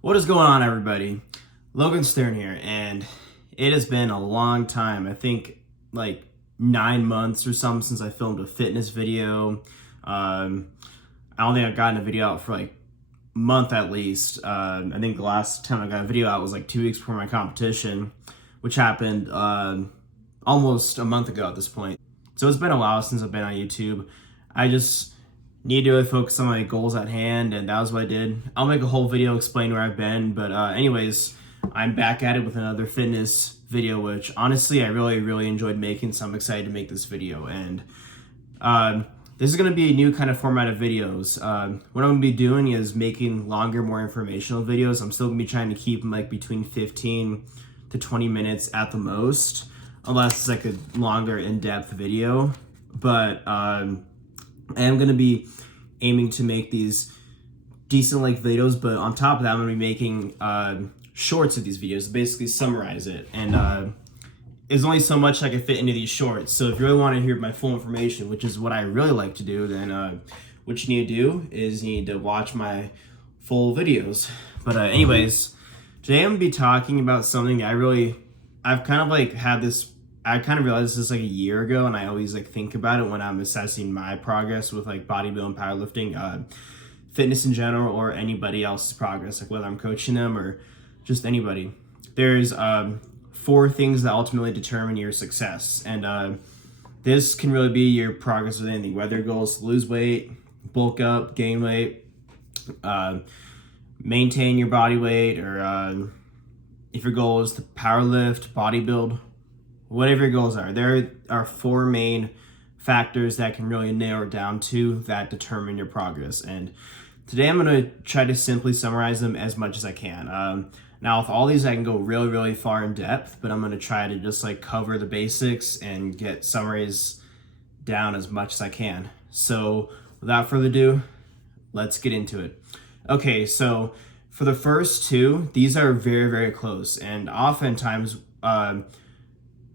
What is going on, everybody? Logan Stern here, and it has been a long time. I think like 9 months or something since I filmed a fitness video. I don't think I've gotten a video out for like a month at least. I think the last time I got a video out was like 2 weeks before my competition, which happened almost a month ago at this point. So it's been a while since I've been on YouTube. I just need to focus on my goals at hand, and that was what I did. I'll make a whole video explain where I've been, but anyways, I'm back at it with another fitness video, which honestly I really enjoyed making, so I'm excited to make this video. And this is going to be a new kind of format of videos. What I'm going to be doing is making longer, more informational videos. I'm still going to be trying to keep them like between 15 to 20 minutes at the most, unless it's like a longer, in-depth video. But I am going to be aiming to make these decent length videos, but on top of that, I'm going to be making shorts of these videos to basically summarize it. And there's only so much I can fit into these shorts. So if you really want to hear my full information, which is what I really like to do, then what you need to do is you need to watch my full videos. But anyways, today I'm going to be talking about something I've kind of like had this, I kind of realized this like a year ago, and I always like think about it when I'm assessing my progress with like bodybuilding, powerlifting, fitness in general, or anybody else's progress, like whether I'm coaching them or just anybody. There's 4 things that ultimately determine your success, and this can really be your progress with anything, whether your goal is to lose weight, bulk up, gain weight, maintain your body weight, or if your goal is to powerlift, bodybuild, whatever your goals are. There are 4 main factors that can really narrow it down to that determine your progress. And today I'm going to try to simply summarize them as much as I can. Now with all these, I can go really far in depth, but I'm going to try to just like cover the basics and get summaries down as much as I can. So without further ado, let's get into it. Okay, so for the first 2, these are very close, and oftentimes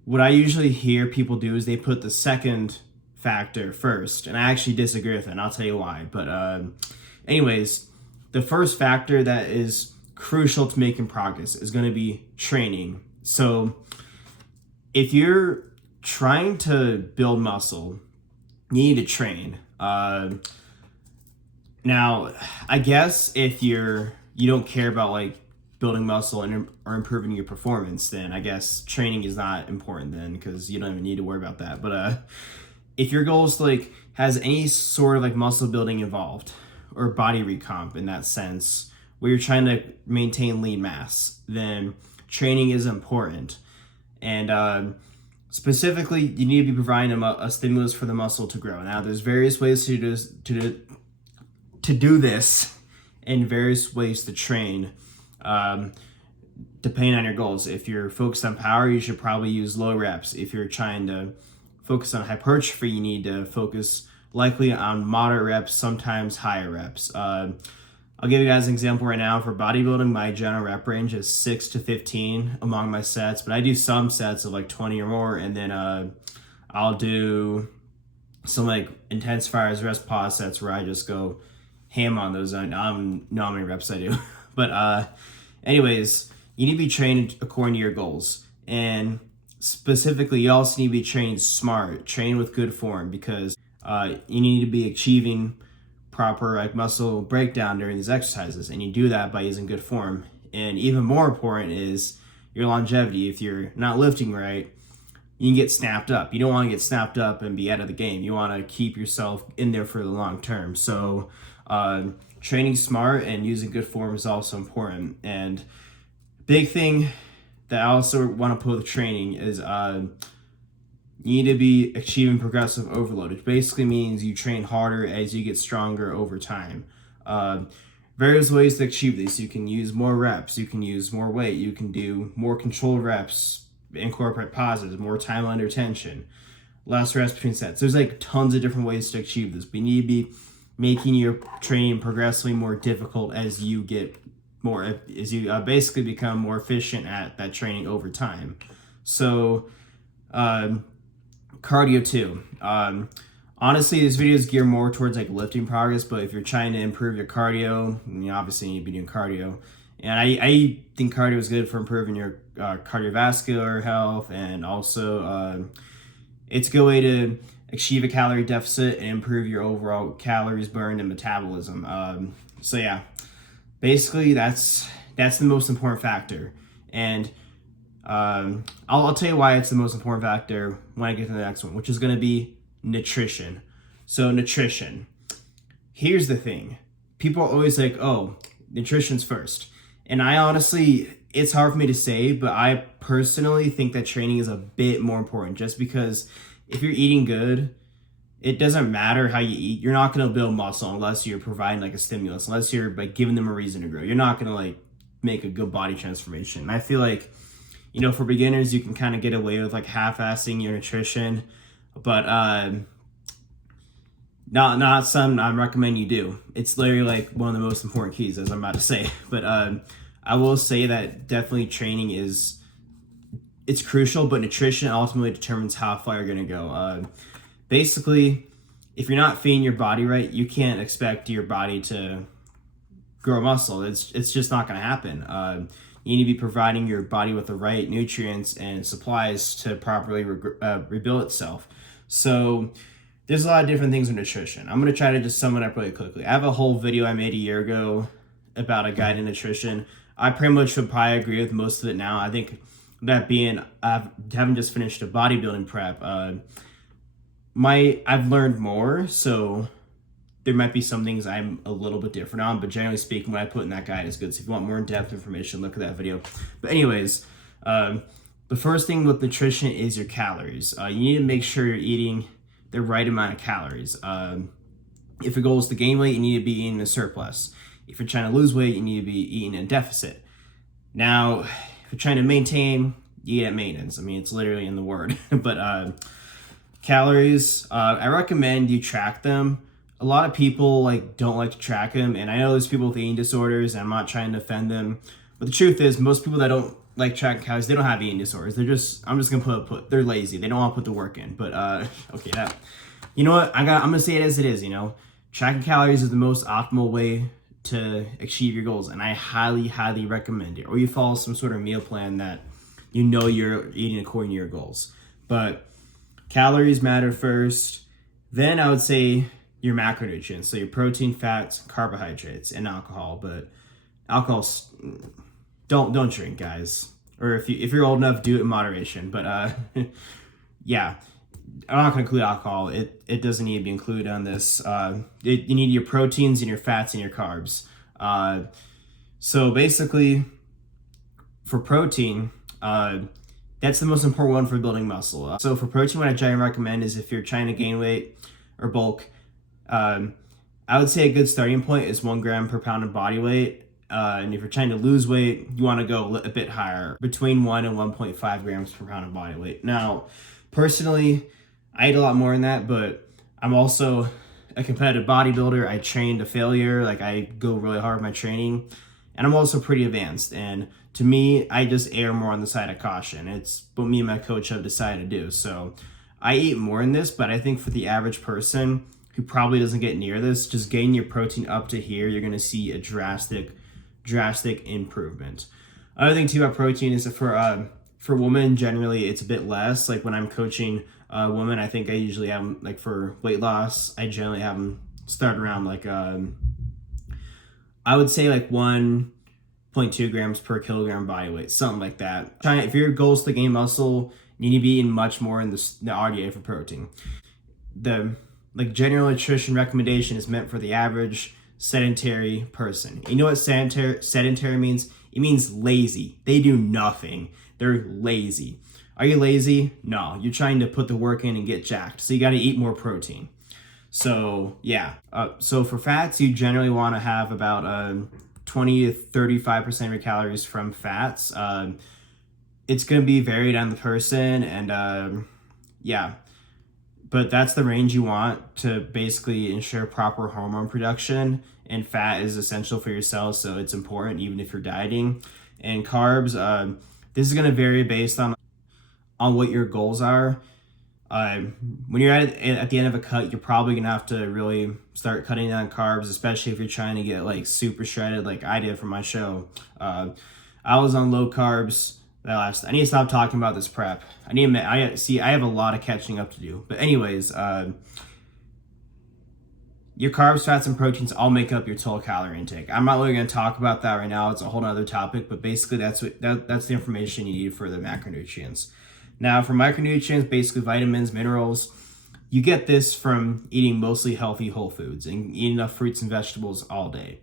what I usually hear people do is they put the second factor first, and I actually disagree with it, and I'll tell you why. But anyways, the first factor that is crucial to making progress is going to be training. So if you're trying to build muscle, you need to train. Now, I guess if you don't care about like building muscle or improving your performance, then I guess training is not important then, because you don't even need to worry about that. But if your goal is to like has any sort of like muscle building involved or body recomp in that sense, where you're trying to maintain lean mass, then training is important. And specifically, you need to be providing a stimulus for the muscle to grow. Now, there's various ways to do this and various ways to train. Depending on your goals. If you're focused on power, you should probably use low reps. If you're trying to focus on hypertrophy, you need to focus likely on moderate reps, sometimes higher reps. I'll give you guys an example right now. For bodybuilding, my general rep range is 6 to 15 among my sets, but I do some sets of like 20 or more, and then I'll do some like intensifiers, rest pause sets where I just go ham on those. I don't know how many reps I do. But anyways, you need to be trained according to your goals. And specifically, you also need to be trained smart, train with good form, because you need to be achieving proper like muscle breakdown during these exercises. And you do that by using good form. And even more important is your longevity. If you're not lifting right, you can get snapped up. You don't want to get snapped up and be out of the game. You want to keep yourself in there for the long term. So training smart and using good form is also important. And big thing that I also want to put with training is you need to be achieving progressive overload, which basically means you train harder as you get stronger over time. Various ways to achieve this. You can use more reps, you can use more weight, you can do more controlled reps, incorporate pauses, more time under tension, less reps between sets. There's like tons of different ways to achieve this, but you need to be making your training progressively more difficult as you get more, as you basically become more efficient at that training over time. So cardio too. Honestly, this video is geared more towards like lifting progress, but if you're trying to improve your cardio, you obviously need to be doing cardio. And I think cardio is good for improving your cardiovascular health, and also it's a good way to achieve a calorie deficit and improve your overall calories burned and metabolism. So yeah, basically that's the most important factor. And I'll tell you why it's the most important factor when I get to the next one, which is going to be nutrition. So nutrition. Here's the thing. People are always like, oh, nutrition's first. And I honestly, it's hard for me to say, but I personally think that training is a bit more important, just because if you're eating good, it doesn't matter how you eat. You're not going to build muscle unless you're providing like a stimulus, unless you're like giving them a reason to grow. You're not going to like make a good body transformation. And I feel like, you know, for beginners, you can kind of get away with like half-assing your nutrition, but not something I recommend you do. It's literally like one of the most important keys, as I'm about to say. But I will say that definitely training it's crucial, but nutrition ultimately determines how far you're gonna go. Basically, if you're not feeding your body right, you can't expect your body to grow muscle. It's just not gonna happen. You need to be providing your body with the right nutrients and supplies to properly rebuild itself. So there's a lot of different things with nutrition. I'm going to try to just sum it up really quickly. I have a whole video I made a year ago about a guide to nutrition. I pretty much would probably agree with most of it now. I think that being, I haven't just finished a bodybuilding prep. I've learned more, so there might be some things I'm a little bit different on, but generally speaking, what I put in that guide is good. So if you want more in-depth information, look at that video. But anyways, the first thing with nutrition is your calories. You need to make sure you're eating the right amount of calories. If your goal is to gain weight, you need to be eating a surplus. If you're trying to lose weight, you need to be eating a deficit. Now, if you're trying to maintain, you eat at maintenance. I mean, it's literally in the word. But calories, I recommend you track them. A lot of people don't like to track them, and I know there's people with eating disorders, and I'm not trying to offend them. But the truth is, most people that don't like tracking calories, they don't have eating disorders. I'm just gonna they're lazy. They don't want to put the work in. But okay, you know what? I'm gonna say it as it is. You know, tracking calories is the most optimal way to achieve your goals, and I highly, highly recommend it. Or you follow some sort of meal plan that you know you're eating according to your goals. But calories matter first. Then I would say your macronutrients, so your protein, fats, carbohydrates, and alcohol. But alcohol, don't drink, guys. Or if you're old enough, do it in moderation. But yeah, I'm not gonna include alcohol. It doesn't need to be included on this. You need your proteins and your fats and your carbs. So basically, for protein, that's the most important one for building muscle. So for protein, what I try and recommend is if you're trying to gain weight or bulk, I would say a good starting point is 1 gram per pound of body weight. And if you're trying to lose weight, you want to go a bit higher, between 1 and 1.5 grams per pound of body weight. Now, personally, I eat a lot more than that, but I'm also a competitive bodybuilder. I train to failure. I go really hard with my training, and I'm also pretty advanced. And to me, I just err more on the side of caution. It's what me and my coach have decided to do. So I eat more in this, but I think for the average person who probably doesn't get near this, just getting your protein up to here, you're going to see a drastic improvement. Another thing too about protein is that for women, generally it's a bit less. Like when I'm coaching women, I think I usually have them, for weight loss, I generally have them start around I would say 1.2 grams per kilogram body weight, something like that. If your goal is to gain muscle, you need to be eating much more in the RDA for protein. The general nutrition recommendation is meant for the average sedentary person. You know what sedentary means? It means lazy. They do nothing. They're lazy. Are you lazy? No. You're trying to put the work in and get jacked. So you got to eat more protein. So yeah. So for fats, you generally want to have about 20 to 35% of your calories from fats. It's going to be varied on the person, and yeah. But that's the range you want to basically ensure proper hormone production, and fat is essential for your cells, so it's important even if you're dieting. And carbs, this is going to vary based on what your goals are. When you're at the end of a cut, you're probably gonna have to really start cutting down carbs, especially if you're trying to get like super shredded, like I did for my show. I was on low carbs that last. I need to stop talking about this prep. I need to admit, I have a lot of catching up to do. But anyways, your carbs, fats, and proteins all make up your total calorie intake. I'm not really going to talk about that right now. It's a whole other topic, but basically that's the information you need for the macronutrients. Now, for micronutrients, basically vitamins, minerals, you get this from eating mostly healthy whole foods and eating enough fruits and vegetables all day,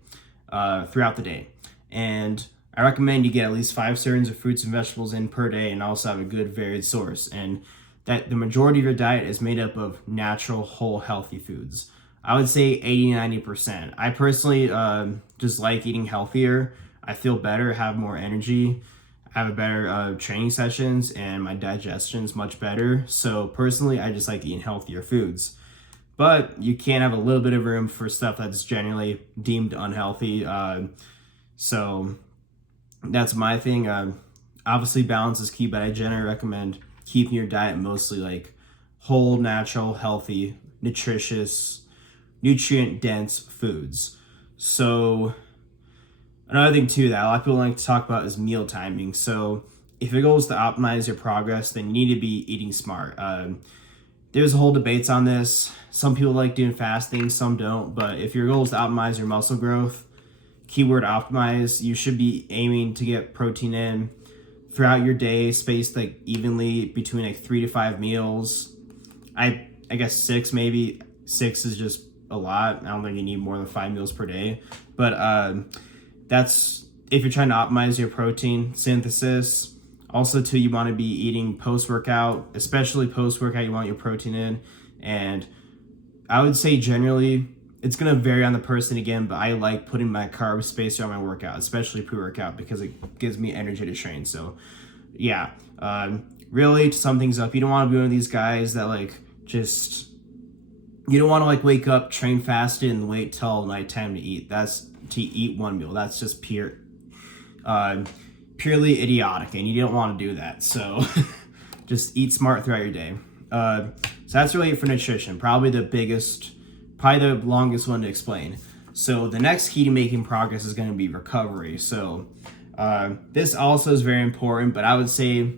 throughout the day. And I recommend you get at least 5 servings of fruits and vegetables in per day, and also have a good varied source. And that the majority of your diet is made up of natural, whole, healthy foods. I would say 80-90%. I personally just like eating healthier. I feel better, have more energy, have a better training sessions, and my digestion's much better. So personally, I just like eating healthier foods. But you can have a little bit of room for stuff that's generally deemed unhealthy. So that's my thing. Obviously, balance is key, but I generally recommend keeping your diet mostly like whole, natural, healthy, nutritious, nutrient-dense foods. So another thing too that a lot of people like to talk about is meal timing. So if your goal is to optimize your progress, then you need to be eating smart. There's a whole debates on this. Some people like doing fasting, some don't. But if your goal is to optimize your muscle growth, keyword optimize, you should be aiming to get protein in throughout your day, spaced like evenly between like 3 to 5 meals. I guess 6 maybe. 6 is just a lot. I don't think you need more than 5 meals per day. But that's if you're trying to optimize your protein synthesis. Also, too, you want to be eating post-workout, especially post-workout, you want your protein in. And I would say generally, it's going to vary on the person again, but I like putting my carb space around my workout, especially pre-workout, because it gives me energy to train. So, yeah, really, to sum things up, you don't want to be one of these guys that, like, just... You don't want to like wake up, train fasted, and wait till nighttime to eat. That's to eat one meal. That's just purely idiotic, and you don't want to do that. So just eat smart throughout your day. So that's really it for nutrition. Probably the longest one to explain. So the next key to making progress is going to be recovery. So this also is very important, but I would say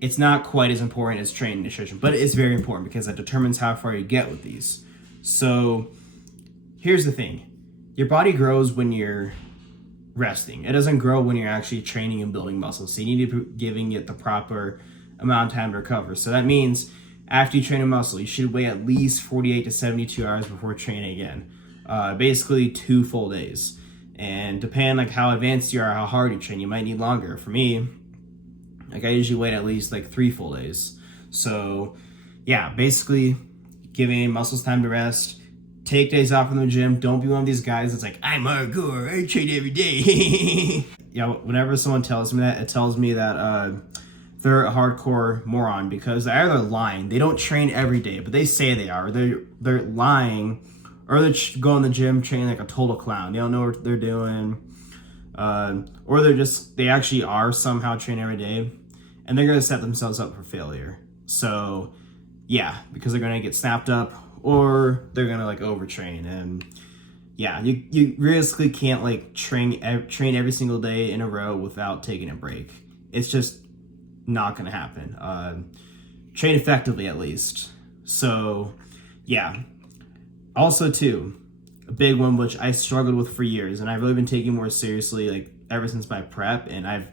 it's not quite as important as training nutrition, but it is very important because that determines how far you get with these. So here's the thing. Your body grows when you're resting. It doesn't grow when you're actually training and building muscle. So you need to be giving it the proper amount of time to recover. So that means after you train a muscle, you should wait at least 48 to 72 hours before training again. Basically 2 full days. And depending like how advanced you are, how hard you train, you might need longer. For me, like I usually wait at least like 3 full days. So yeah, basically giving muscles time to rest. Take days off from the gym. Don't be one of these guys that's like, I'm hardcore, I train every day. Yeah, whenever someone tells me that, it tells me that they're a hardcore moron, because they're either lying. They don't train every day, but they say they are. They're lying, or they're going to the gym training like a total clown. They don't know what they're doing. Or they actually are somehow training every day, and they're going to set themselves up for failure. So yeah, because they're going to get snapped up, or they're going to like overtrain. And yeah, you realistically can't like train every single day in a row without taking a break. It's just not going to happen. Train effectively at least. So yeah, also too, a big one which I struggled with for years, and I've really been taking more seriously like ever since my prep, and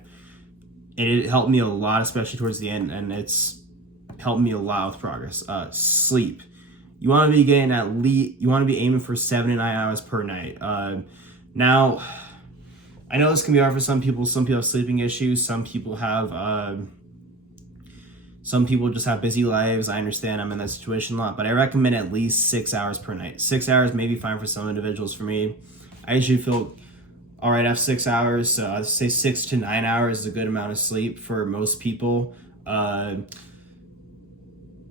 it helped me a lot, especially towards the end, and it's helped me a lot with progress. Sleep. You want to be aiming for 7 to 9 hours per night. Now, I know this can be hard for some people. Some people have sleeping issues. Some people just have busy lives. I understand. I'm in that situation a lot, but I recommend at least 6 hours per night. 6 hours may be fine for some individuals. For me, I usually feel all right after 6 hours. So I'd say 6 to 9 hours is a good amount of sleep for most people.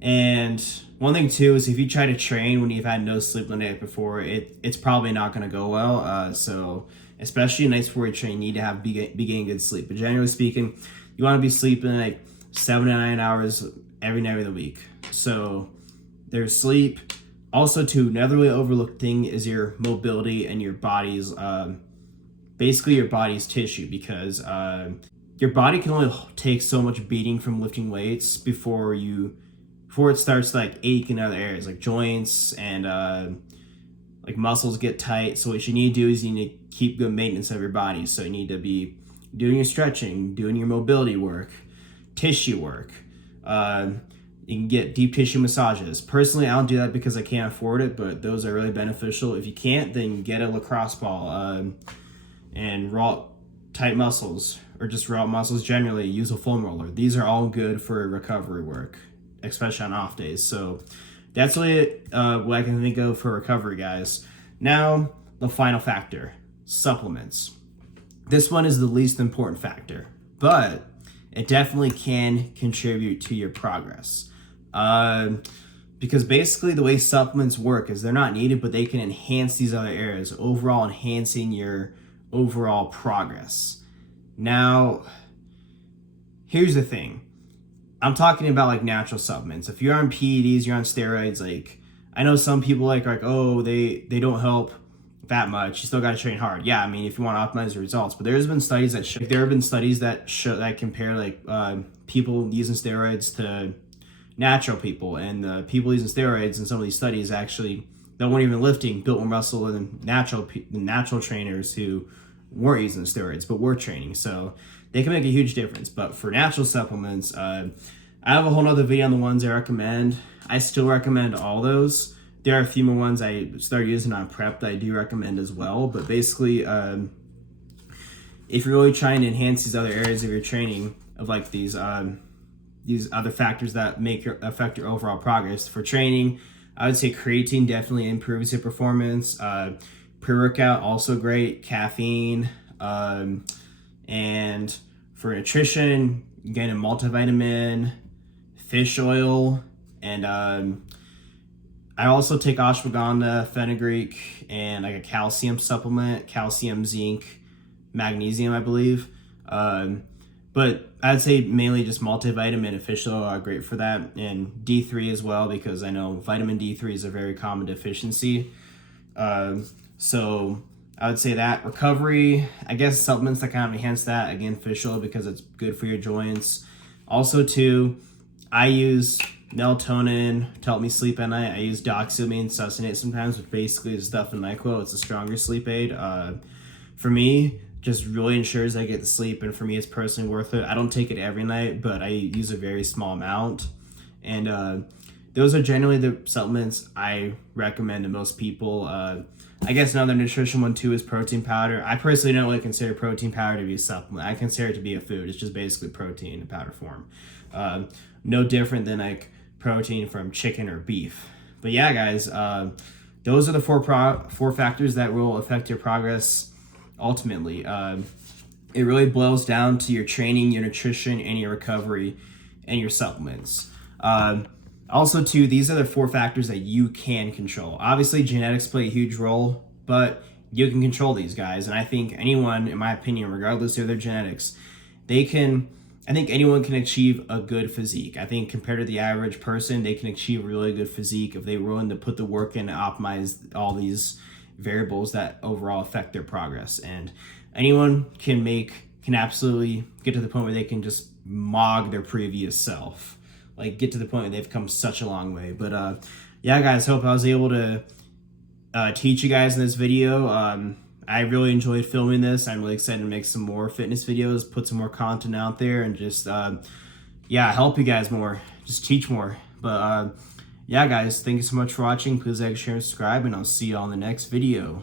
And one thing too is if you try to train when you've had no sleep the night before, it's probably not going to go well. So especially nights before you train, you need to be getting good sleep. But generally speaking, you want to be sleeping like 7 to 9 hours every night of the week. So there's sleep. Also, too, another really overlooked thing is your mobility and your body's, basically your body's tissue, because your body can only take so much beating from lifting weights before it starts like aching in other areas like joints and like muscles get tight. So what you need to do is you need to keep good maintenance of your body. So you need to be doing your stretching, doing your mobility work, tissue work. You can get deep tissue massages. Personally, I don't do that because I can't afford it, but those are really beneficial. If you can't, then get a lacrosse ball and raw tight muscles, or just raw muscles generally. Use a foam roller. These are all good for recovery work, especially on off days. So that's really what I can think of for recovery, guys. Now, the final factor, supplements. This one is the least important factor, but it definitely can contribute to your progress. Because basically the way supplements work is they're not needed, but they can enhance these other areas, overall enhancing your overall progress. Now, here's the thing. I'm talking about like natural supplements. If you're on PEDs, you're on steroids, like I know some people like oh, they don't help that much. You still got to train hard. Yeah, I mean, if you want to optimize the results, but there have been studies that show that compare like people using steroids to natural people, and the people using steroids in some of these studies actually that weren't even lifting built more muscle than the natural trainers who weren't using steroids but were training. So they can make a huge difference. But for natural supplements, I have a whole nother video on the ones I recommend. I still recommend all those. There are a few more ones I started using on prep that I do recommend as well. But basically, if you're really trying to enhance these other areas of your training, of like these other factors that affect your overall progress for training, I would say creatine definitely improves your performance. Pre-workout also great. Caffeine, and for nutrition, again, a multivitamin, fish oil, and I also take ashwagandha, fenugreek, and like a calcium supplement, calcium, zinc, magnesium, I believe. But I'd say mainly just multivitamin and fish oil are great for that, and D3 as well, because I know vitamin D3 is a very common deficiency. So I would say that. Recovery, I guess supplements that kind of enhance that, again, fish oil because it's good for your joints. Also too, I use melatonin to help me sleep at night. I use doxylamine succinate sometimes, which basically is stuff in NyQuil. It's a stronger sleep aid. For me, just really ensures I get to sleep, and for me it's personally worth it. I don't take it every night, but I use a very small amount, and those are generally the supplements I recommend to most people. I guess another nutrition one too is protein powder. I personally don't really consider protein powder to be a supplement. I consider it to be a food. It's just basically protein in powder form. No different than like protein from chicken or beef. But yeah, guys, those are the four factors that will affect your progress. Ultimately, it really boils down to your training, your nutrition, and your recovery, and your supplements. Also, too, these are the four factors that you can control. Obviously, genetics play a huge role, but you can control these guys. And I think anyone, in my opinion, regardless of their genetics, I think anyone can achieve a good physique. I think compared to the average person, they can achieve a really good physique if they're willing to put the work in to optimize all these variables that overall affect their progress. And anyone can absolutely get to the point where they can just mog their previous self, like get to the point where they've come such a long way. But yeah, guys, hope I was able to teach you guys in this video. I really enjoyed filming this. I'm really excited to make some more fitness videos, put some more content out there, and just help you guys more, just teach more. But yeah, guys, thank you so much for watching. Please like, share, and subscribe, and I'll see you all in the next video.